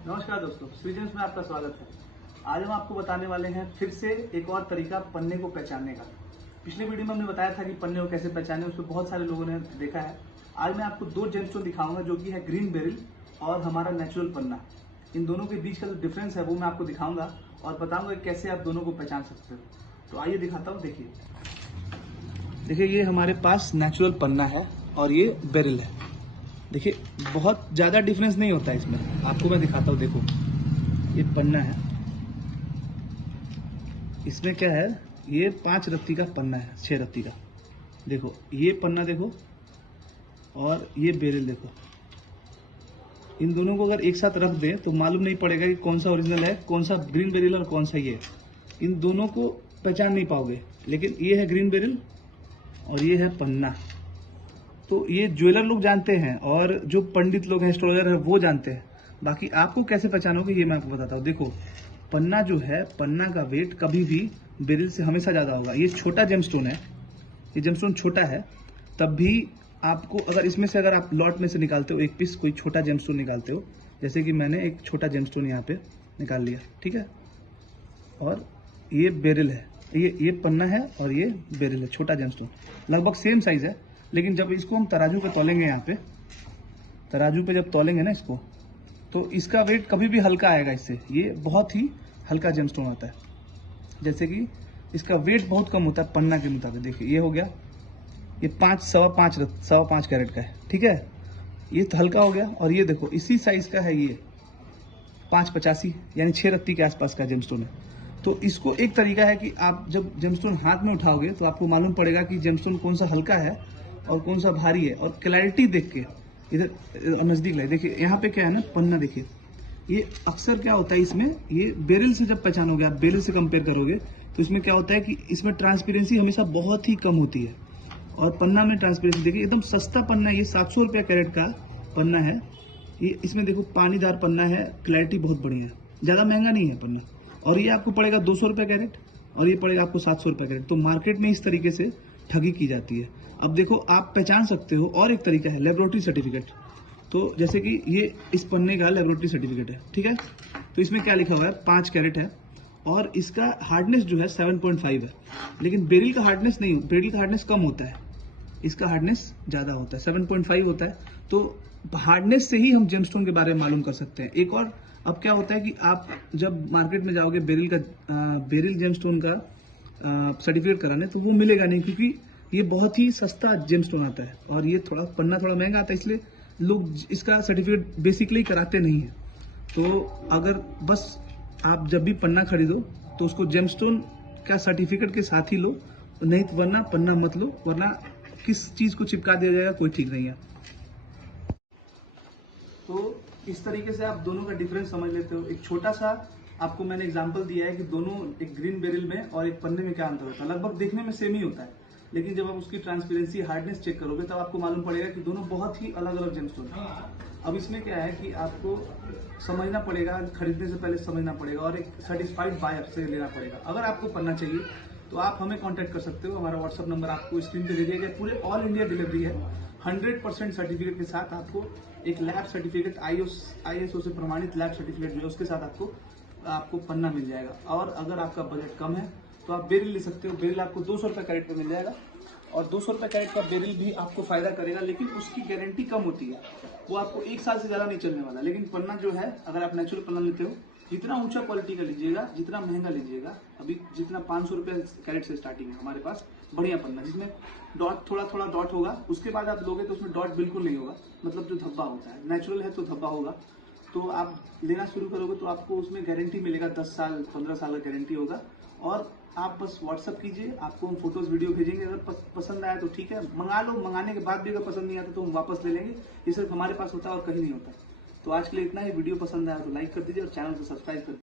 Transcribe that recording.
नमस्कार दोस्तों, सृजन में आपका स्वागत है। आज हम आपको बताने वाले हैं फिर से एक और तरीका पन्ने को पहचानने का। पिछले वीडियो में हमने बताया था कि पन्ने को कैसे पहचाने, उसमें बहुत सारे लोगों ने देखा है। आज मैं आपको दो जेमस्टोन दिखाऊंगा जो कि है ग्रीन बेरिल और हमारा नेचुरल पन्ना। इन दोनों के बीच का जो डिफरेंस है वो मैं आपको दिखाऊंगा और बताऊंगा कैसे आप दोनों को पहचान सकते हो। तो आइए दिखाता हूँ। देखिए ये हमारे पास नेचुरल पन्ना है और ये बेरिल है। देखिए बहुत ज़्यादा डिफरेंस नहीं होता है इसमें, आपको मैं दिखाता हूँ। देखो ये पन्ना है, इसमें क्या है, ये 5 रत्ती का पन्ना है, 6 रत्ती का। देखो ये पन्ना देखो और ये बेरिल देखो। इन दोनों को अगर एक साथ रख दें तो मालूम नहीं पड़ेगा कि कौन सा ओरिजिनल है, कौन सा ग्रीन बेरिल और कौन सा ये है। इन दोनों को पहचान नहीं पाओगे, लेकिन ये है ग्रीन बेरिल और ये है पन्ना। तो ये ज्वेलर लोग जानते हैं और जो पंडित लोग हैं, एस्ट्रोलॉजर है, वो जानते हैं। बाकी आपको कैसे पहचानोगे ये मैं आपको बताता हूँ। देखो पन्ना जो है, पन्ना का वेट कभी भी बेरिल से हमेशा ज़्यादा होगा। ये छोटा जेमस्टोन है, ये जेमस्टोन छोटा है, तब भी आपको अगर इसमें से अगर आप लॉट में से निकालते हो एक पीस, कोई छोटा जेमस्टोन निकालते हो, जैसे कि मैंने एक छोटा जेमस्टोन यहाँ पे निकाल लिया, ठीक है। और ये बेरिल है, ये पन्ना है और ये बेरिल है, छोटा जेमस्टोन, लगभग सेम साइज है। लेकिन जब इसको हम तराजू पे तौलेंगे, यहाँ पे तराजू पे जब तौलेंगे ना इसको, तो इसका वेट कभी भी हल्का आएगा इससे। ये बहुत ही हल्का जेमस्टोन होता है, जैसे कि इसका वेट बहुत कम होता है पन्ना के मुताबिक। देखिए ये हो गया, ये 5.5 कैरेट का है, ठीक है। ये तो हल्का हो गया। और ये देखो इसी साइज का है, ये 5.85 यानी 6 रत्ती के आसपास का जेमस्टोन है। तो इसको एक तरीका है कि आप जब जेमस्टोन हाथ में उठाओगे तो आपको मालूम पड़ेगा कि जेमस्टोन कौन सा हल्का है और कौन सा भारी है। और क्लैरिटी देख के इधर नजदीक लाए, देखिए यहाँ पे क्या है ना, पन्ना देखिए। ये अक्सर क्या होता है इसमें, ये बेरिल से जब पहचानोगे आप, बेरिल से कंपेयर करोगे तो इसमें क्या होता है कि इसमें ट्रांसपेरेंसी हमेशा बहुत ही कम होती है। और पन्ना में ट्रांसपेरेंसी देखिए, एकदम सस्ता पन्ना है। ये 700 रुपया कैरेट का पन्ना है ये। इसमें देखो पानीदार पन्ना है, क्लैरिटी बहुत बढ़िया है, ज़्यादा महंगा नहीं है पन्ना। और ये आपको पड़ेगा 200 रुपये कैरेट और ये पड़ेगा आपको 700 रुपये कैरेट। तो मार्केट में इस तरीके से ठगी की जाती है। अब देखो आप पहचान सकते हो। और एक तरीका है लेबोरेटरी सर्टिफिकेट। तो जैसे कि ये इस पन्ने का लेबोरेटरी सर्टिफिकेट है, ठीक है। तो इसमें क्या लिखा हुआ है, 5 कैरेट है और इसका हार्डनेस जो है 7.5 है। लेकिन बेरिल का हार्डनेस नहीं, बेरिल का हार्डनेस कम होता है, इसका हार्डनेस ज़्यादा होता है, 7.5 होता है। तो हार्डनेस से ही हम जेमस्टोन के बारे में मालूम कर सकते हैं। एक और अब क्या होता है कि आप जब मार्केट में जाओगे बेरिल जेमस्टोन का सर्टिफिकेट कराने, तो वो मिलेगा नहीं, क्योंकि ये बहुत ही सस्ता जेमस्टोन आता है और ये पन्ना थोड़ा महंगा आता है, इसलिए लोग इसका सर्टिफिकेट बेसिकली कराते नहीं है। तो अगर बस आप जब भी पन्ना खरीदो तो उसको जेमस्टोन का सर्टिफिकेट के साथ ही लो, नहीं तो वरना पन्ना मत लो, वरना किस चीज़ को चिपका दिया जाएगा कोई ठीक नहीं है। तो इस तरीके से आप दोनों का डिफरेंस समझ लेते हो। एक छोटा सा आपको मैंने एग्जांपल दिया है कि दोनों, एक ग्रीन बेरिल में और एक पन्ने में क्या अंतर होता है। लगभग देखने में सेम ही होता है, लेकिन जब आप उसकी ट्रांसपेरेंसी, हार्डनेस चेक करोगे तब आपको मालूम पड़ेगा कि दोनों बहुत ही अलग अलग जेमस्टोन हैं। अब इसमें क्या है कि आपको समझना पड़ेगा, खरीदने से पहले समझना पड़ेगा और एक सर्टिफाइड बायर से लेना पड़ेगा। अगर आपको पन्ना चाहिए तो आप हमें कांटेक्ट कर सकते हो। हमारा व्हाट्सअप नंबर आपको स्क्रीन पे दे दिया गया। पूरे ऑल इंडिया डिलीवरी है। 100% सर्टिफिकेट के साथ आपको एक लैब सर्टिफिकेट, ISO से प्रमाणित लैब सर्टिफिकेट जो है उसके साथ आपको पन्ना मिल जाएगा। और अगर आपका बजट कम है तो आप बेरिल ले सकते हो। बेरिल आपको 200 रुपये कैरेट पे मिल जाएगा और 200 रुपये कैरेट का बेरिल भी आपको फायदा करेगा, लेकिन उसकी गारंटी कम होती है। वो आपको 1 साल से ज़्यादा नहीं चलने वाला। लेकिन पन्ना जो है, अगर आप नेचुरल पन्ना लेते हो, जितना ऊंचा क्वालिटी का लीजिएगा, जितना महंगा लीजिएगा, अभी जितना 500 रुपये कैरेट से स्टार्टिंग है हमारे पास बढ़िया पन्ना, जिसमें डॉट थोड़ा थोड़ा डॉट होगा। उसके बाद आप लोगे तो उसमें डॉट बिल्कुल नहीं होगा, मतलब जो धब्बा होता है, नेचुरल है तो धब्बा होगा। तो आप लेना शुरू करोगे तो आपको उसमें गारंटी मिलेगा, 10 साल 15 साल का गारंटी होगा। और आप बस व्हाट्सअप कीजिए, आपको हम फोटोज वीडियो भेजेंगे। अगर पसंद आया तो ठीक है, मंगा लो। मंगाने के बाद भी अगर पसंद नहीं आता तो हम वापस ले लेंगे। ये सिर्फ हमारे पास होता है और कहीं नहीं होता। तो आज के लिए इतना ही। वीडियो पसंद आया तो लाइक कर दीजिए और चैनल को सब्सक्राइब कर दीजिए।